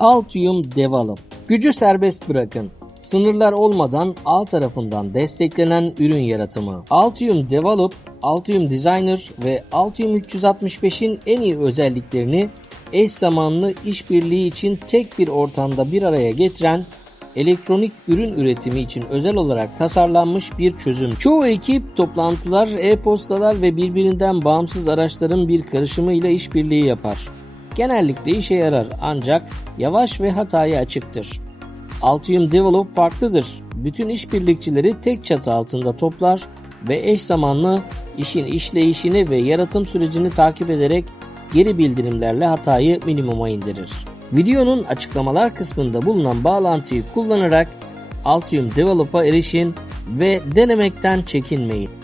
Altium Develop. Gücü serbest bırakın. Sınırlar olmadan ağ tarafından desteklenen ürün yaratımı. Altium Develop, Altium Designer ve Altium 365'in en iyi özelliklerini eş zamanlı işbirliği için tek bir ortamda bir araya getiren elektronik ürün üretimi için özel olarak tasarlanmış bir çözüm. Çoğu ekip toplantılar, e-postalar ve birbirinden bağımsız araçların bir karışımıyla işbirliği yapar. Genellikle işe yarar ancak yavaş ve hataya açıktır. Altium Develop farklıdır. Bütün işbirlikçileri tek çatı altında toplar ve eş zamanlı işin işleyişini ve yaratım sürecini takip ederek geri bildirimlerle hatayı minimuma indirir. Videonun açıklamalar kısmında bulunan bağlantıyı kullanarak Altium Develop'a erişin ve denemekten çekinmeyin.